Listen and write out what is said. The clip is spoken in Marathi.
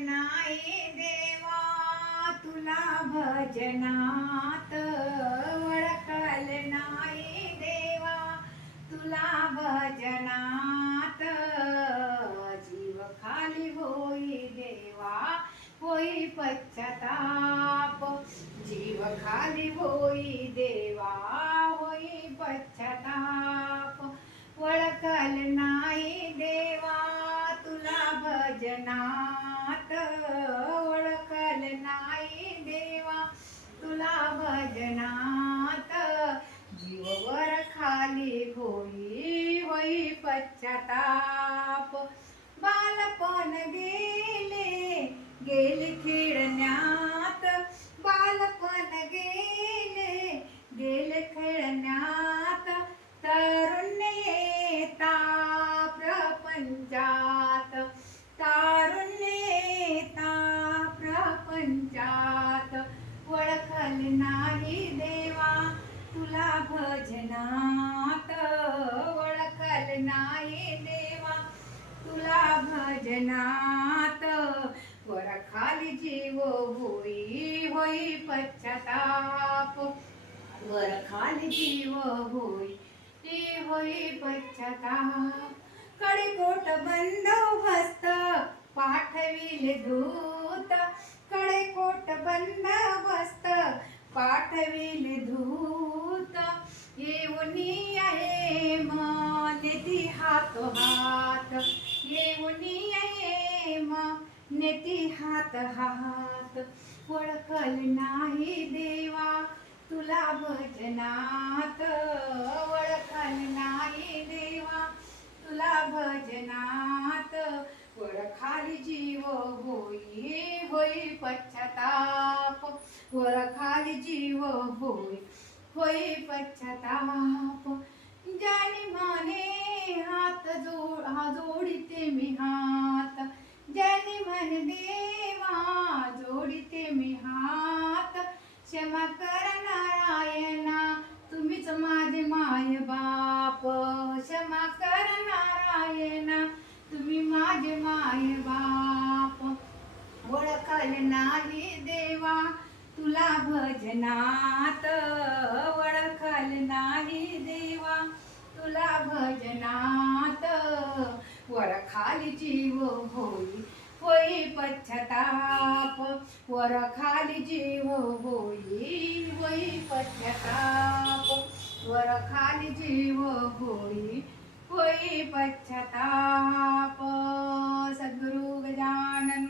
नाही देवा तुला भजनात, ओळखल नाही देवा तुला भजनात, जीव खाली होई देवा होई पश्चाताप, जीव खाली होई देवा होई पश्चाताप, ओळखल नाही देवा तुला भजनात, ओळखल नाही देवा तुला भजनात, जीव वर खाली होई होई पश्चाताप, बालपण गेले गेले खेळण्यात, बालपण गेले गेले खेळण्यात, तारुण्य येता प्रपंचात, तारुण्य येता प्रपंचात, ओळखल नाही देवा तुला भजनात, ओळखल नाही देवा तुला भजनात, वर खाली जीव होई होई पश्चाताप, वर खाली जीव होई होई पश्चाताप, कडेकोट बंदोबस्त पाठविले दूत, कडेकोट बंदोबस्त पाठविले दूत, येऊनी आहे नेती हात हात, येऊनी आहे नेती हात हात, ओळखल नाही देवा तुला भजनात, ओळखल नाही देवा तुला भजनात, वर खाली जीव होई होई पश्चाताप, वर खाली जीव होई होई पश्चाताप, ज्याने म्हणे हात जोडिते मी हात, ज्याने म्हणे देवा जोडिते मी हात, क्षमा कर नारायणा तुम्हीच माझे माय बाप, क्षमा कर नारायणा तुम्ही माझे माय बाप, ओळखल नाही देवा तुला भजनात, ओळखल नाही देवा तुला भजनात, वर खाली जीव होई होई पश्चाताप, वर खाली जीव होई होई पश्चाताप, वर खाली जीव होई होई पश्चाताप. सद्गुरु गजानन